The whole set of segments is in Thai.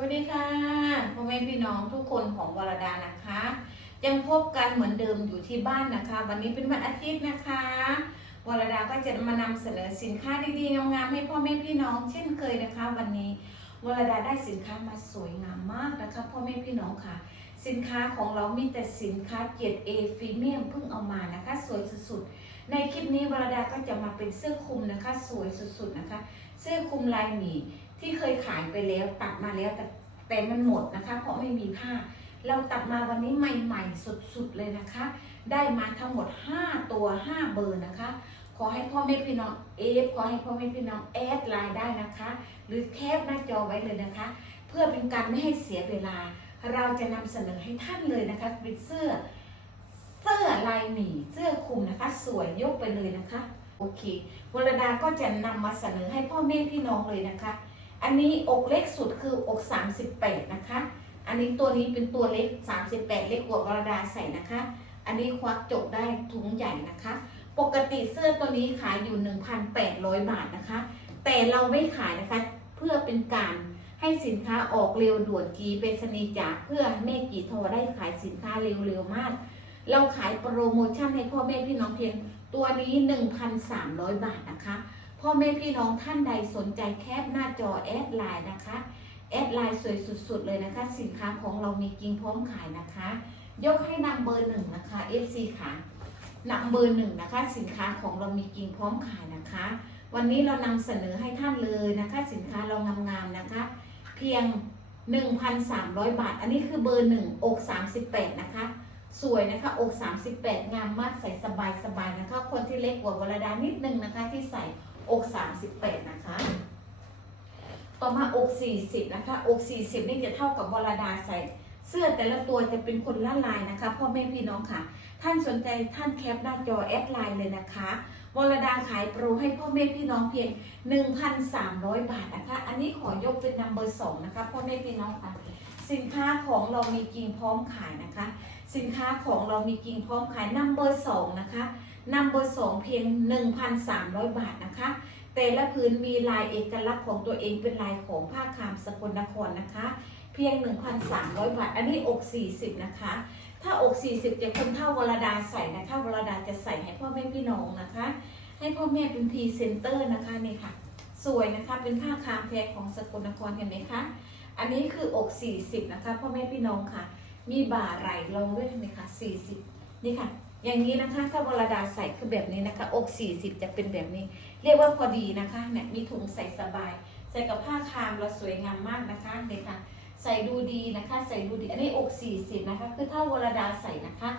วัสดีค่ะพ่อแม่พี่น้องทุกคนของวรดานะคะ ยังพบกันเหมือนเดิมอยู่ที่บ้านนะคะ วันนี้เป็นวันอาทิตย์นะคะวรดาก็จะมานำเสนอสินค้าดีๆงามๆให้พ่อแม่พี่น้อง เช่นเคยนะคะ วันนี้วรดาได้สินค้ามาสวยงามมากนะคะพ่อแม่พี่น้องค่ะ สินค้าของเรามีแต่สินค้าเกียรติเอฟีเมียมเพิ่งเอามานะคะ สวยสุดๆในคลิปนี้วรดาก็จะมาเป็นเสื้อคลุมนะคะ สวยสุดๆนะคะ เสื้อคลุมลายหมี ที่เคยขายไปแล้วตัดมาแล้วแต่แต่มันหมดนะคะ เพราะไม่มีผ้า เราตัดมาวันนี้ใหม่ๆสุดๆเลยนะคะ ได้มาทั้งหมด 5 ตัว 5 เบอร์นะคะ ขอให้พ่อแม่พี่น้องเอฟขอให้พ่อแม่พี่น้องแอดไลน์ได้นะคะ หรือแคปหน้าจอไว้เลยนะคะ เพื่อเป็นการไม่ให้เสียเวลา เราจะนำเสนอให้ท่านเลยนะคะเป็นเสื้อเสื้อลายหมีเสื้อคลุมนะคะ สวยยกไปเลยนะคะโอเควรดาก็จะนำมาเสนอให้พ่อแม่พี่น้องเลยนะคะ อันนี้อกเล็กสุดคืออก 38 นะคะ อันนี้ตัวนี้เป็นตัวเล็ก 38 เล็กกว่าวรดาใส่นะคะ อันนี้ควักจกได้ถุงใหญ่นะคะ ปกติเสื้อตัวนี้ขายอยู่ 1,800 บาทนะคะ แต่เราไม่ขายนะคะ เพื่อเป็นการให้สินค้าออกเร็วด่วนกีไปรษณีย์จากเพื่อให้แม่กีโทรได้ขายสินค้าเร็วๆมาก เราขายโปรโมชั่นให้พ่อแม่พี่น้องเพียงตัวนี้ 1,300 บาทนะคะ พ่อแม่พี่น้องท่านใดสนใจแคปหน้าจอแอดไลน์นะคะแอดไลน์สวยสุดๆเลยนะคะ สินค้าของเรามีจริงพร้อมขายนะคะ ยกให้นำเบอร์หนึ่งนะคะ FC ค่ะนำเบอร์หนึ่งนะคะ สินค้าของเรามีจริงพร้อมขายนะคะ วันนี้เรานำเสนอให้ท่านเลยนะคะ สินค้าเรางามๆนะคะ เพียง 1,300 บาท อันนี้คือเบอร์หนึ่งอก 38 นะคะ สวยนะคะอก 38 งามมากใส่สบายสบายๆนะคะ คนที่เล็กกว่าวรดานิดนึงนะคะที่ใส่ อก38 นะคะ ต่อมาอก 40 นะคะ อก 40 นี่จะเท่ากับวรดาใส่เสื้อแต่ละตัวจะเป็นคนละลายนะคะพ่อแม่พี่น้องค่ะ ท่านสนใจท่านแคปหน้าจอแอดไลน์เลยนะคะวรดาขายโปรให้พ่อแม่พี่น้องเพียง 1,300 บาทนะคะ อันนี้ขอยกเป็นนัมเบอร์สองนะคะพ่อแม่พี่น้องค่ะ สินค้าของเรามีจริงพร้อมขายนะคะ สินค้าของเรามีจริงพร้อมขายนัมเบอร์สองนะคะนัมเบอร์สองเพียง 1,300 บาทนะคะ แต่ละพื้นมีลายเอกลักษณ์ของตัวเองเป็นลายของผ้าคามสกลนครนะคะ เพียง 1,300 บาท อันนี้อก 40 นะคะ ถ้าอก 40จะคนเท่าวรดาใส่นะคะวรดาจะใส่ให้พ่อแม่พี่น้องนะคะ ให้พ่อแม่เป็นพรีเซนเตอร์นะคะนี่ค่ะ สวยนะคะเป็นผ้าคามแท้ของสกลนครเห็นไหมคะอันนี้คืออก 40 นะคะพ่อแม่พี่น้องค่ะ มีบ่าไหล่รองด้วยเห็นไหมคะ40นี่ค่ะ อย่างนี้นะคะ ถ้าวรดาใส่คือแบบนี้นะคะ อก40จะเป็นแบบนี้ เรียกว่าพอดีนะคะเนี่ยมีถุงใส่สบาย ใส่กับผ้าคามเราสวยงามมากนะคะนี่ค่ะ ใส่ดูดีนะคะ ใส่ดูดี อันนี้อก40นะคะ คือถ้าวรดาใส่นะคะ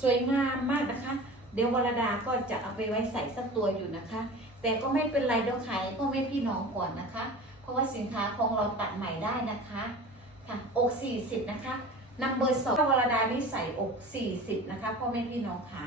สวยงามมากนะคะ เดี๋ยววรดาก็จะเอาไปไว้ใส่สักตัวอยู่นะคะ แต่ก็ไม่เป็นไรเดี๋ยวขายให้พ่อแม่พี่น้องก่อนนะคะ เพราะว่าสินค้าของเราตัดใหม่ได้นะคะ ค่ะ อก40นะคะ นัมเบอร์สองวรดานี่ใสอก 40 นะคะพ่อแม่พี่น้องค่ะ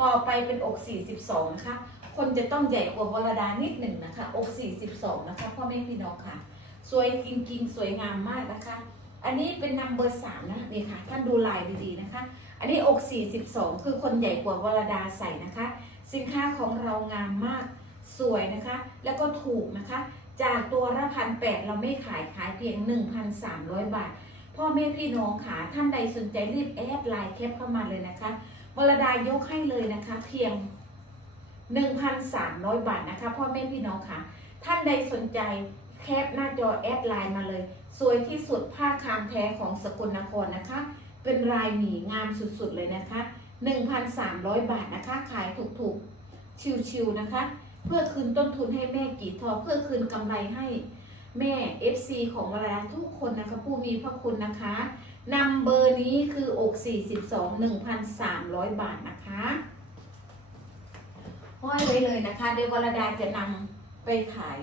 ต่อไปเป็นอก 42 นะคะ คนจะต้องใหญ่กว่าวรดานิดหนึ่งนะคะ อก 42 นะคะพ่อแม่พี่น้องค่ะ สวยจริงๆ สวยงามมากนะคะ อันนี้เป็นนัมเบอร์สามนะนี่ค่ะท่านดูลายดีๆนะคะ อันนี้อก 42 คือคนใหญ่กว่าวรดาใส่นะคะ สินค้าของเรางามมากสวยนะคะ แล้วก็ถูกนะคะ จากตัวละพันแปดเราไม่ขายขายเพียง 1,300 บาท พ่อแม่พี่น้องค่ะท่านใดสนใจรีบแอดไลน์แคปเข้ามาเลยนะคะวรดายกให้เลยนะคะ เพียง 1,300 บาทนะคะพ่อแม่พี่น้องค่ะ ท่านใดสนใจแคปหน้าจอแอดไลน์มาเลย สวยที่สุดผ้าคามแท้ของสกลนครนะคะ เป็นลายหมีงามสุดๆเลยนะคะ 1,300 บาทนะคะ ขายถูกๆ ชิวๆนะคะ เพื่อคืนต้นทุนให้แม่กี่ทอเพื่อคืนกำไรให้ แม่ FC ของวราทุกคนนะคะผู้มีพระคุณนะคะนำเบอร์นี้คืออก 42 1,300 บาทนะคะห้อยไว้เลยนะคะ เดี๋ยววรดาจะนำไปขาย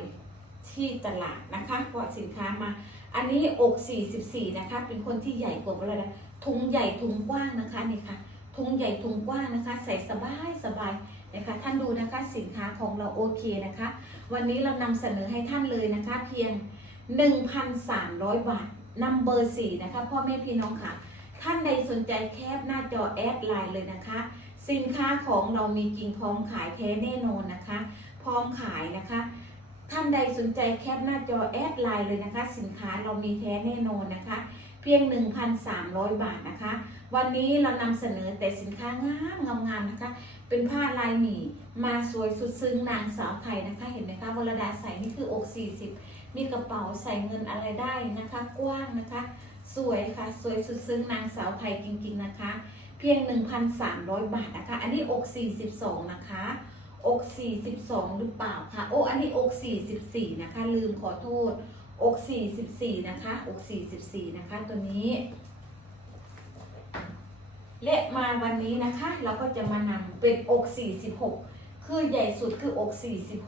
ที่ตลาดนะคะเพราะสินค้ามา อันนี้อก 44 นะคะ เป็นคนที่ใหญ่กว่าวรดาถุงใหญ่ถุงกว้างนะคะนี่ค่ะถุงใหญ่ถุงกว้างนะคะ ใส่สบายสบาย นะคะท่านดูนะคะสินค้าของเราโอเคนะคะ วันนี้เรานำเสนอให้ท่านเลยนะคะเพียง 1,300 บาทนำเบอร์4นะคะพ่อแม่พี่น้องค่ะ ท่านใดสนใจแคปหน้าจอแอดไลน์เลยนะคะ สินค้าของเรามีจริงพร้อมขายแท้แน่นอนนะคะ พร้อมขายนะคะ ท่านใดสนใจแคปหน้าจอแอดไลน์เลยนะคะ สินค้าเรามีแท้แน่นอนนะคะ เพียง 1,300 บาทนะคะ วันนี้เรานำเสนอแต่สินค้างามงามๆนะคะ เป็นผ้าลายหมี่มาสวยสุดซึ้งนางสาวไทยนะคะ เห็นไหมคะวรดาใส่นี่คืออก 40 มีกระเป๋าใส่เงินอะไรได้นะคะ กว้างนะคะ สวยค่ะ สวยสุดซึ้งนางสาวไทยจริงๆนะคะ เพียง 1,300 บาทนะคะ อันนี้อก 42 นะคะอก 42 หรือเปล่าคะโอ้อันนี้อก 44 นะคะ ลืมขอโทษ อก44นะคะอก44นะคะตัวนี้และมาวันนี้นะคะ เราก็จะมานำเป็นอก46 คือใหญ่สุดคืออก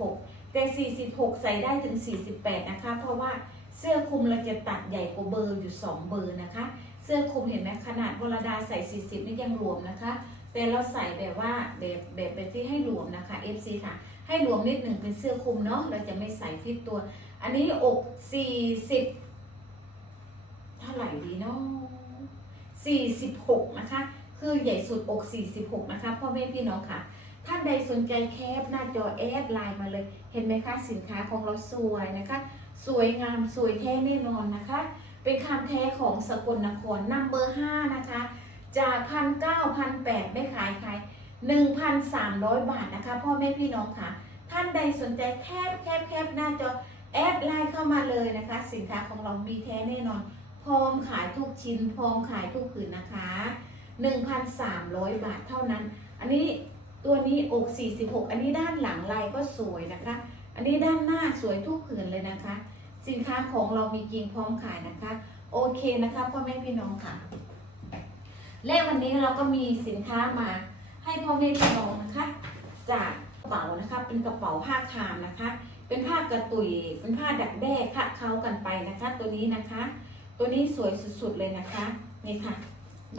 46 แต่ 46 ใส่ได้ถึง 48 นะคะ เพราะว่าเสื้อคลุมเราจะตัดใหญ่กว่าเบอร์อยู่ 2 เบอร์นะคะ เสื้อคลุมเห็นไหมขนาดวรดาใส่ 40 นี่ยังหลวมนะคะ แต่เราใส่แบบว่าแบบแบบแบบที่ให้หลวมนะคะ FC ค่ะ ให้หลวมนิดหนึ่งเป็นเสื้อคลุมเนาะเราจะไม่ใส่ฟิตตัว อันนี้อก40เท่าไหร่ดีเนาะ46นะคะ คือใหญ่สุดอก46นะคะพ่อแม่พี่น้องค่ะ ท่านใดสนใจแคปหน้าจอแอดไลน์มาเลย เห็นไหมคะสินค้าของเราสวยนะคะ สวยงามสวยแท้แน่นอนนะคะ เป็นคำแท้ของสกลนครนัมเบอร์5นะคะ จากพันเก้าพันแปดไม่ขายใครหนึ่งพันสามร้อยบาทนะคะ พ่อแม่พี่น้องค่ะ ท่านใดสนใจแคบแคบแคบหน้าจอ แอดไลน์เข้ามาเลยนะคะ สินค้าของเรามีแท้แน่นอน พร้อมขายทุกชิ้น พร้อมขายทุกผืนนะคะ 1,300 บาทเท่านั้น อันนี้ตัวนี้อก 46 อันนี้ด้านหลังลายก็สวยนะคะ อันนี้ด้านหน้าสวยทุกผืนเลยนะคะ สินค้าของเรามีจริงพร้อมขายนะคะ โอเคนะคะพ่อแม่พี่น้องค่ะ และวันนี้เราก็มีสินค้ามาให้พ่อแม่พี่น้องนะคะ จากกระเป๋านะคะ เป็นกระเป๋าผ้าคามนะคะ เป็นผ้ากระตุยเป็นผ้าดักแด้คะเข้ากันไปนะคะ ตัวนี้นะคะ ตัวนี้สวยสุดๆเลยนะคะนี่ค่ะ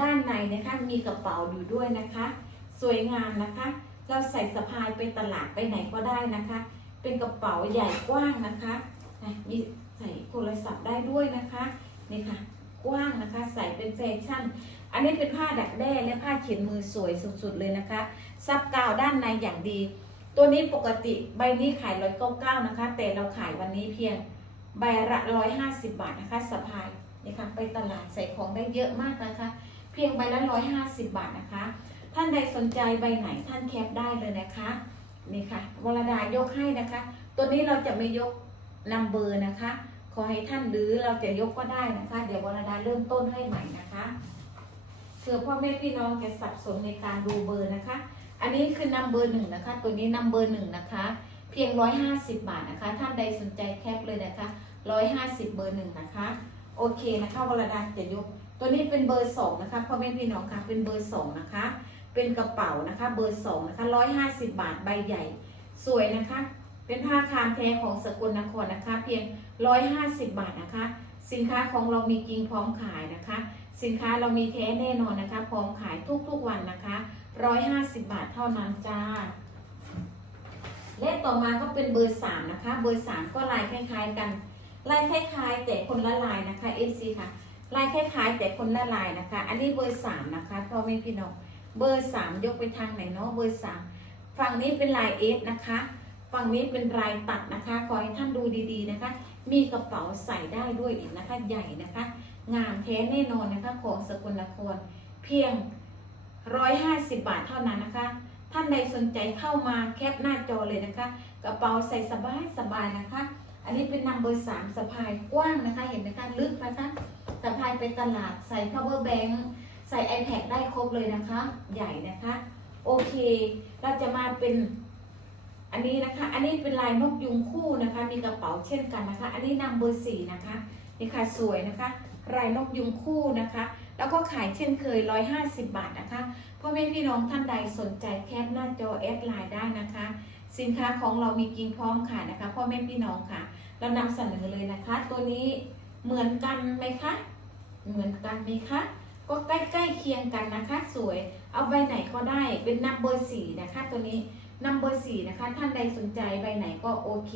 ด้านในนะคะมีกระเป๋าอยู่ด้วยนะคะ สวยงามนะคะ เราใส่สะพายไปตลาดไปไหนก็ได้นะคะ เป็นกระเป๋าใหญ่กว้างนะคะนะมีใส่โทรศัพท์ได้ด้วยนะคะนี่ค่ะ กว้างนะคะใส่เป็นแฟชั่น อันนี้เป็นผ้าดักแด้และผ้าเขียนมือสวยสุดๆเลยนะคะ ซับกาวด้านในอย่างดี ตัวนี้ปกติใบนี้ขายร้อยเก้าเก้านะคะ แต่เราขายวันนี้เพียงใบละร้อยห้าสิบบาทนะคะสะพายนี่ค่ะไปตลาดใส่ของได้เยอะมากนะคะ เพียงใบละร้อยห้าสิบบาทนะคะ ท่านใดสนใจใบไหนท่านแคปได้เลยนะคะนี่ค่ะวรดายกให้นะคะ ตัวนี้เราจะไม่ยกนัมเบอร์นะคะ ขอให้ท่านหรือเราจะยกก็ได้นะคะ เดี๋ยววรดาเริ่มต้นให้ใหม่นะคะเผื่อพ่อแม่พี่น้องจะสับสนในการดูเบอร์นะคะ อันนี้คือนัมเบอร์หนึ่งนะคะ ตัวนี้นัมเบอร์หนึ่งนะคะ เพียงร้อยห้าสิบบาทนะคะ ท่านใดสนใจแคปเลยนะคะร้อยห้าสิบเบอร์หนึ่งนะคะ โอเคนะคะวรดาจะยก ตัวนี้เป็นเบอร์สองนะคะพ่อแม่พี่น้องค่ะ เป็นเบอร์สองนะคะ เป็นกระเป๋านะคะ เบอร์สองนะคะร้อยห้าสิบบาท ใบใหญ่ สวยนะคะ เป็นผ้าคามแท้ของสกลนครนะคะ เพียงร้อยห้าสิบบาทนะคะ สินค้าของเรามีจริงพร้อมขายนะคะ สินค้าเรามีแท้แน่นอนนะคะ พร้อมขายทุกๆวันนะคะ ร้อยห้าสิบบาทเท่านั้นจ้า และต่อมาก็เป็นเบอร์สามนะคะ เบอร์สามก็ลายคล้ายๆกัน ลายคล้าย ๆ แต่คนละลายนะคะ FC ค่ะ ลายคล้าย ๆ แต่คนละลายนะคะ อันนี้เบอร์สามนะคะพ่อแม่พี่น้อง เบอร์สามยกไปทางไหนเนาะ เบอร์สามฝั่งนี้เป็นลายเอสนะคะ ฝั่งนี้เป็นลายตัดนะคะ ขอให้ท่านดูดีๆนะคะ มีกระเป๋าใส่ได้ด้วยอีกนะคะ ใหญ่นะคะ งามแท้แน่นอนนะคะ ของสกลนคร เพียง ร้อยห้าสิบบาทเท่านั้นนะคะ ท่านใดสนใจเข้ามาแคปหน้าจอเลยนะคะ กระเป๋าใส่สบายสบายๆนะคะ อันนี้เป็นนัมเบอร์สามสะพายกว้างนะคะ เห็นไหมคะลึกนะคะสะพายไปตลาดใส่ power bank ใส่ iPad ได้ครบเลยนะคะ ใหญ่นะคะ โอเค เราจะมาเป็นอันนี้นะคะ อันนี้เป็นลายนกยุงคู่นะคะ มีกระเป๋าเช่นกันนะคะ อันนี้นัมเบอร์สี่นะคะ นี่ค่ะสวยนะคะลายนกยุงคู่นะคะ แล้วก็ขายเช่นเคย 150 บาทนะคะพ่อแม่พี่น้องท่านใดสนใจแคปหน้าจอแอดไลน์ได้นะคะ สินค้าของเรามีจริงพร้อมขายนะคะพ่อแม่พี่น้องค่ะ เรานำเสนอเลยนะคะ ตัวนี้เหมือนกันไหมคะ เหมือนกันไหมคะ ก็ใกล้ๆเคียงกันนะคะ สวยเอาใบไหนก็ได้เป็นนัมเบอร์สี่นะคะ ตัวนี้นัมเบอร์สี่นะคะ ท่านใดสนใจใบไหนก็โอเค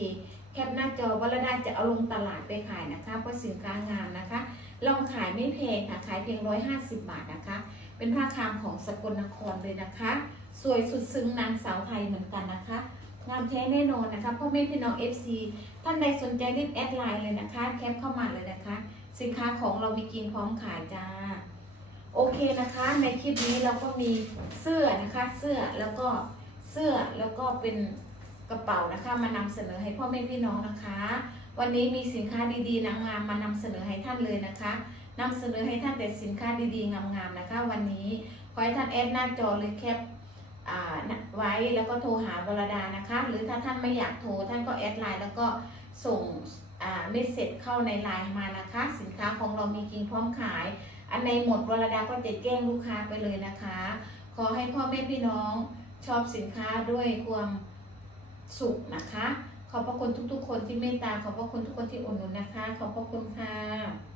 แคปหน้าจอวรดาจะเอาลงตลาดไปขายนะคะ เพราะสินค้างามนะคะ ลองขายไม่แพงค่ะ ขายเพียง 150 บาทนะคะ เป็นผ้าคามของสกลนครเลยนะคะ สวยสุดซึ้งนางสาวไทยเหมือนกันนะคะงามแท้แน่นอนนะคะพ่อแม่พี่น้อง FC ท่านใดสนใจรีบแอดไลน์เลยนะคะ แคปเข้ามาเลยนะคะ สินค้าของเรามีกินพร้อมขายจ้า โอเคนะคะ ในคลิปนี้เราก็มีเสื้อนะคะ เสื้อแล้วก็เสื้อแล้วก็เป็นกระเป๋านะคะ มานำเสนอให้พ่อแม่พี่น้องนะคะ วันนี้มีสินค้าดีๆงามๆมานำเสนอให้ท่านเลยนะคะนำเสนอให้ท่านแต่สินค้าดีๆงามๆนะคะ วันนี้ขอให้ท่านแอดหน้าจอเลยแคปไว้แล้วก็โทรหาวรดานะคะ หรือถ้าท่านไม่อยากโทรท่านก็แอดไลน์แล้วก็ส่งเมสเซจเข้าในไลน์มานะคะ สินค้าของเรามีจริงพร้อมขาย อันในหมดวรดาก็จะแจ้งลูกค้าไปเลยนะคะ ขอให้พ่อแม่พี่น้องชอบสินค้าด้วยความสุขนะคะ ขอบพระคุณทุกๆ คนที่เมตตา ขอบพระคุณทุกคนที่อุดหนุนนะคะ ขอบพระคุณค่ะ